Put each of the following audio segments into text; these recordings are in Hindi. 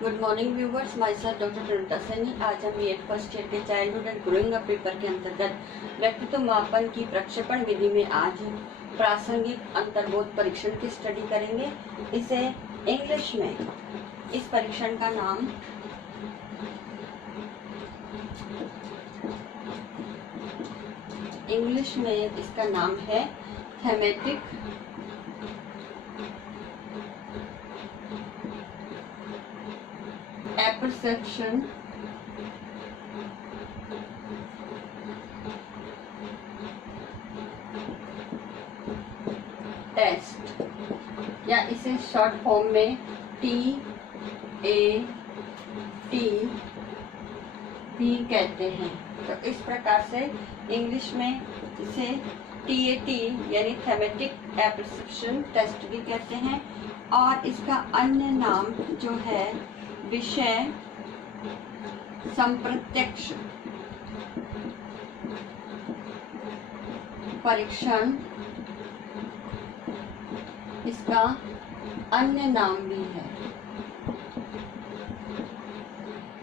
Good morning viewers, my self doctor प्रणता Saini. आज हम बीएड फर्स्ट ईयर के childhood and growing up paper के अंतर्गत व्यक्तित्व मापन की प्रक्षेपण विधि में आज प्रासंगिक अंतर्बोध परीक्षण की स्टडी करेंगे। इसे इंग्लिश में इस परीक्षण का नाम इसका नाम है थेमेटिक एपर्सेप्शन टेस्ट, या इसे शॉर्ट फॉर्म में TAT भी कहते हैं। तो इस प्रकार से इंग्लिश में इसे TAT यानी थेमेटिक एपर्सेप्शन टेस्ट भी कहते हैं, और इसका अन्य नाम जो है विषय संप्रत्यक्ष परीक्षण, इसका अन्य नाम भी है।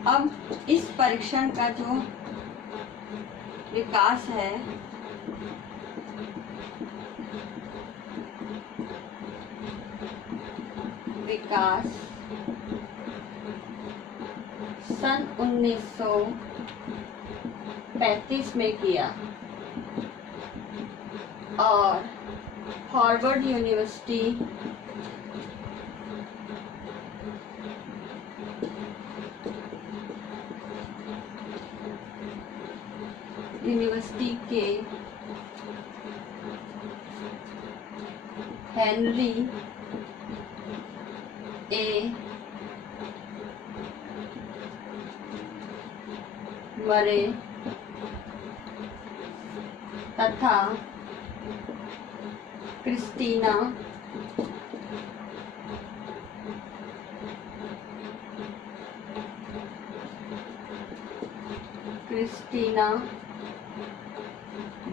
अब इस परीक्षण का जो विकास है सन 1935 में किया, और हार्वर्ड यूनिवर्सिटी के हेनरी ए मरे तथा क्रिस्टीना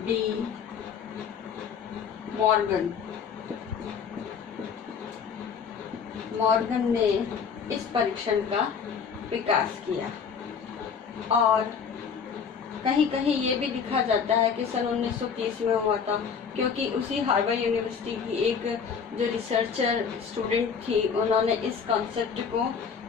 डी मॉर्गन ने इस परीक्षण का विकास किया। और कहीं कहीं ये भी लिखा जाता है कि सन 1930 में हुआ था, क्योंकि उसी हार्वर्ड यूनिवर्सिटी की एक जो रिसर्चर स्टूडेंट थी, उन्होंने इस कॉन्सेप्ट को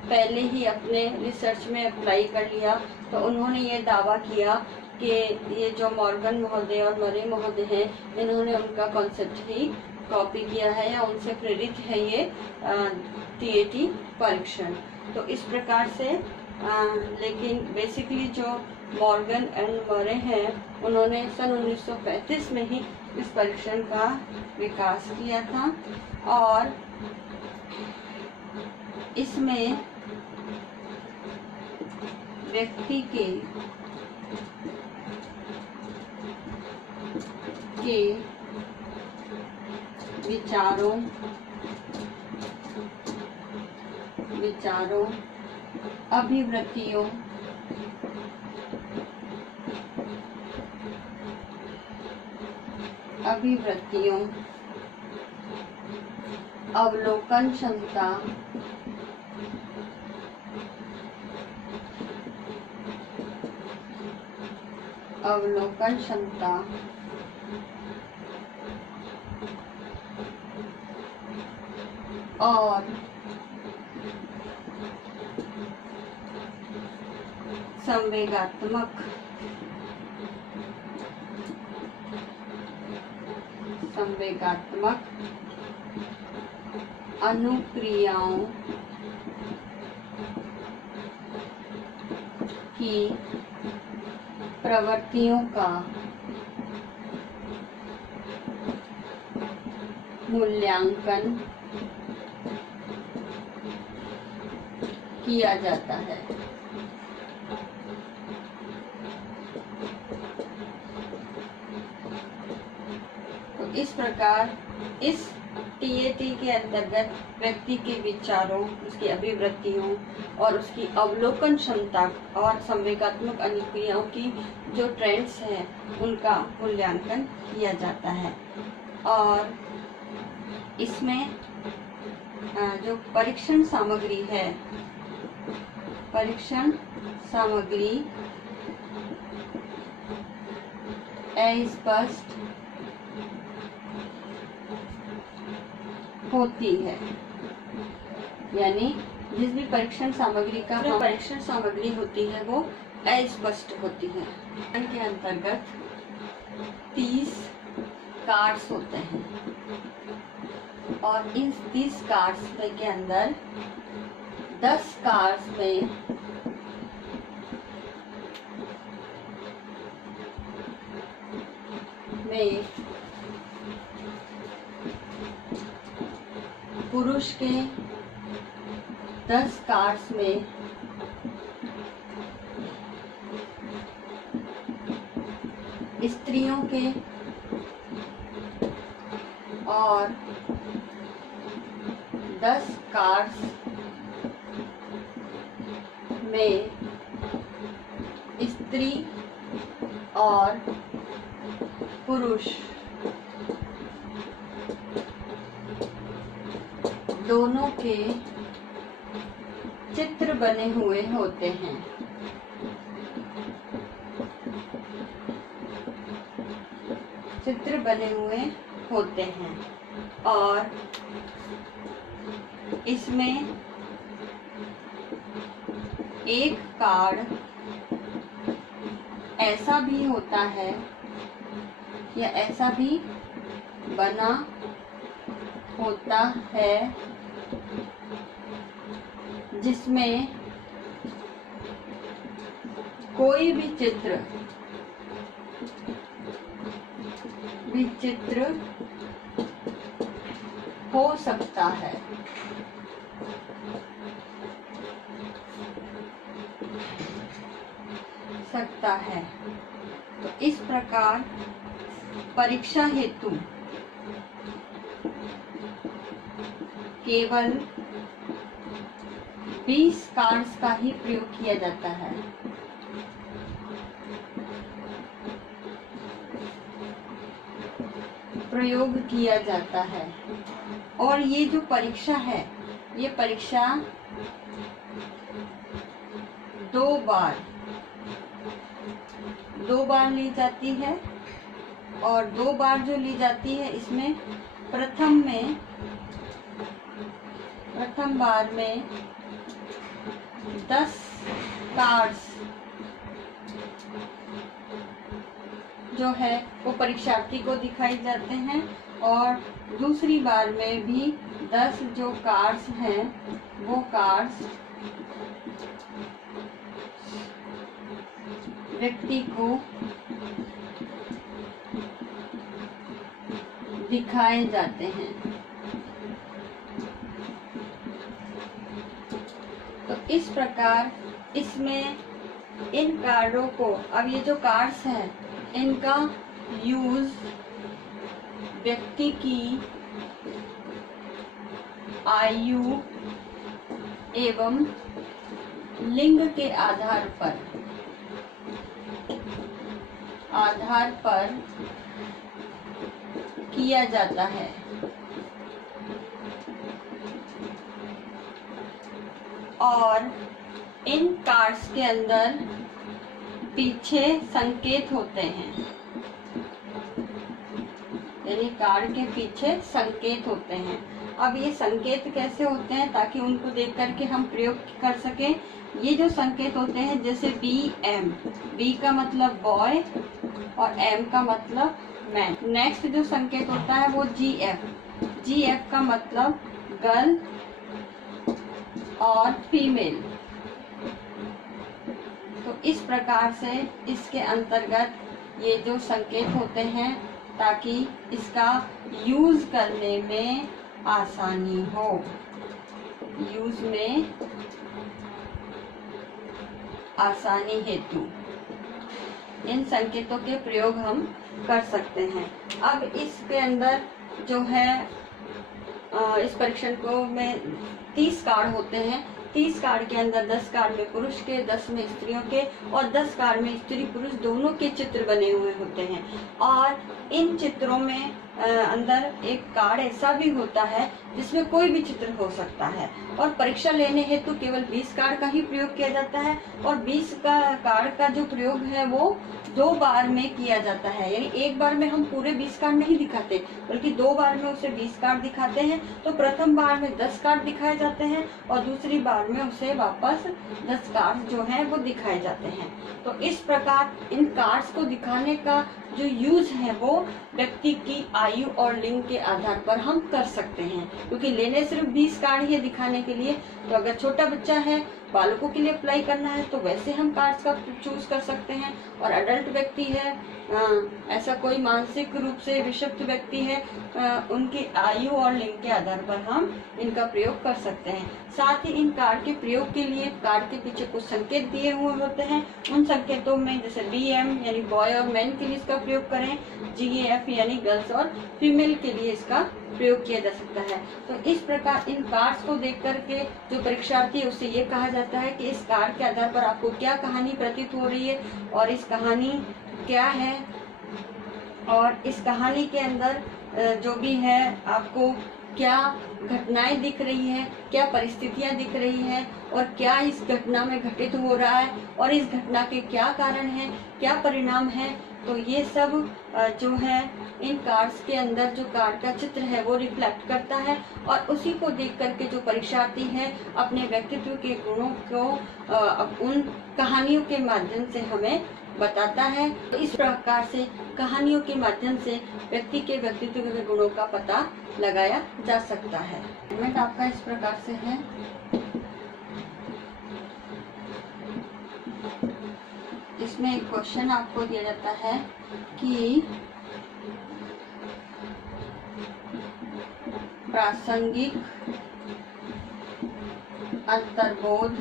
पहले ही अपने रिसर्च में अप्लाई कर लिया। तो उन्होंने ये दावा किया कि ये जो मॉर्गन महोदय और मरे महोदय हैं, इन्होंने उनका कॉन्सेप्ट ही कॉपी किया है या उनसे प्रेरित है ये TAT परीक्षण। तो इस प्रकार से लेकिन बेसिकली जो मॉर्गन एंड मरे हैं, उन्होंने सन 1935 में ही इस परीक्षण का विकास किया था, और इसमें व्यक्ति के विचारों अभिव्यक्तियों अवलोकन क्षमता और संवेगात्मक अनुक्रियाओं की प्रवृत्तियों का मूल्यांकन किया जाता है। तो इस प्रकार इस TAT के अंतर्गत व्यक्ति के विचारों, उसकी अभिव्यक्तियों और उसकी अवलोकन क्षमता और संवेगात्मक अनुक्रियाओं की जो ट्रेंड्स हैं, उनका मूल्यांकन किया जाता है। और इसमें जो परीक्षण सामग्री है परीक्षण सामग्री अस्पष्ट होती है, यानी जिस भी परीक्षण सामग्री का परीक्षण सामग्री होती है वो अस्पष्ट होती है। के अंतर्गत 30 कार्ड्स होते हैं और इन 30 कार्ड्स में के अंदर 10 कार्ड्स में पुरुष के 10 कार्ड्स में स्त्रियों के और 10 कार्ड्स में स्त्री और पुरुष दोनों के चित्र बने हुए होते हैं। चित्र बने हुए होते हैं और इसमें एक कार्ड ऐसा भी होता है या ऐसा भी बना होता है जिसमें कोई भी चित्र हो सकता है। तो इस प्रकार परीक्षा हेतु केवल 20 कार्ड्स का ही प्रयोग किया जाता है। और ये जो परीक्षा है, ये परीक्षा 2 बार ली जाती है और 2 बार जो ली जाती है इसमें प्रथम बार में 10 कार्ड्स जो है वो परीक्षार्थी को दिखाई जाते हैं और दूसरी बार में भी 10 जो कार्ड्स हैं वो कार्ड्स व्यक्ति को दिखाए जाते हैं। तो इस प्रकार इसमें इन कार्डों को, अब ये जो कार्ड्स हैं इनका यूज व्यक्ति की आयु एवं लिंग के आधार पर किया जाता है। और इन कार्ड्स के अंदर पीछे संकेत होते हैं, यानी कार्ड के पीछे संकेत होते हैं। अब ये संकेत कैसे होते हैं ताकि उनको देख करके हम प्रयोग कर सकें। ये जो संकेत होते हैं जैसे BM, B का मतलब बॉय और M का मतलब मैन। नेक्स्ट जो संकेत होता है वो GF का मतलब गर्ल और फीमेल। तो इस प्रकार से इसके अंतर्गत ये जो संकेत होते हैं ताकि इसका यूज करने में आसानी हो, यूज में आसानी हेतु इन संकेतों के प्रयोग हम कर सकते हैं। अब इसके अंदर जो है इस परीक्षण को में 30 कार्ड होते हैं। 30 कार्ड के अंदर 10 कार्ड में पुरुष के, 10 में स्त्रियों के और 10 कार्ड में स्त्री पुरुष दोनों के चित्र बने हुए होते हैं। और इन चित्रों में अंदर एक कार्ड ऐसा भी होता है जिसमें कोई भी चित्र हो सकता है, और परीक्षा लेने हेतु केवल 20 कार्ड का ही प्रयोग किया जाता है, और 20 कार्ड का जो प्रयोग है वो 2 बार में किया जाता है। यानी एक बार में हम पूरे 20 कार्ड नहीं दिखाते, बल्कि 2 बार में उसे 20 कार्ड दिखाते हैं। तो प्रथम बार में 10 कार्ड दिखाए जाते हैं और दूसरी बार में उसे वापस 10 कार्ड जो है वो दिखाए जाते हैं। तो इस प्रकार इन कार्ड्स को दिखाने का जो यूज है वो व्यक्ति की आयु और लिंग के आधार पर हम कर सकते हैं, क्योंकि लेने सिर्फ 20 कार्ड ही दिखाने के लिए। तो अगर छोटा बच्चा है, बालकों के लिए अप्लाई करना है, तो वैसे हम कार्ड्स का चूज कर सकते हैं। और अडल्ट व्यक्ति है, ऐसा कोई मानसिक रूप से विषक्त व्यक्ति है, उनकी आयु और लिंग के आधार पर हम इनका प्रयोग कर सकते हैं। साथ ही इन कार्ड के प्रयोग के लिए कार्ड के पीछे कुछ संकेत दिए हुए होते हैं। उन संकेतों में जैसे BM यानी बॉय और मैन के लिए इसका प्रयोग करें, GF यानी गर्ल्स और फीमेल के लिए इसका प्रयोग किया जा सकता है। तो इस प्रकार इन कार्ड्स को देख करके जो परीक्षार्थी है उससे ये कहा जाता है कि इस कार्ड के आधार पर आपको क्या कहानी प्रतीत हो रही है और इस कहानी क्या है, और इस कहानी के अंदर जो भी है आपको क्या घटनाएं दिख रही हैं, क्या परिस्थितियां दिख रही हैं, और क्या इस घटना में घटित हो रहा है, और इस घटना के क्या कारण हैं, क्या परिणाम है। तो ये सब जो है इन कार्ड्स के अंदर जो कार्ड का चित्र है वो रिफ्लेक्ट करता है, और उसी को देख करके जो परीक्षार्थी है अपने व्यक्तित्व के गुणों को उन कहानियों के माध्यम से हमें बताता है। तो इस प्रकार से कहानियों के माध्यम से व्यक्ति के व्यक्तित्व के गुणों का पता लगाया जा सकता है। कमेंट आपका इस प्रकार से है। इसमें एक क्वेश्चन आपको दिया जाता है कि प्रासंगिक अंतर्बोध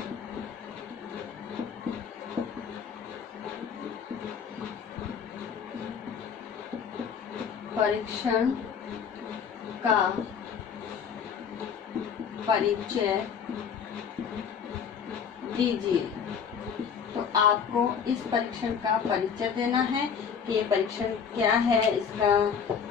परीक्षण का परिचय दीजिए। तो आपको इस परीक्षण का परिचय देना है कि ये परीक्षण क्या है, इसका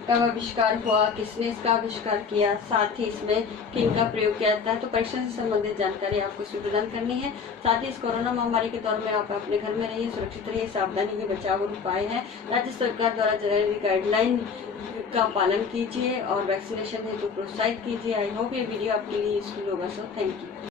कब आविष्कार हुआ, किसने इसका आविष्कार किया, साथ ही इसमें किन का प्रयोग किया जाता है। तो परीक्षण से संबंधित जानकारी आपको इसमें प्रदान करनी है। साथ ही इस कोरोना महामारी के दौर में आप अपने घर में रहिए, सुरक्षित रहिए, सावधानी के बचाव और उपाय है। राज्य सरकार द्वारा जारी गाइडलाइन का पालन कीजिए और वैक्सीनेशन हेतु प्रोत्साहित कीजिए। आई होप ये वीडियो आपके लिए यूजफुल होगा। So thank you.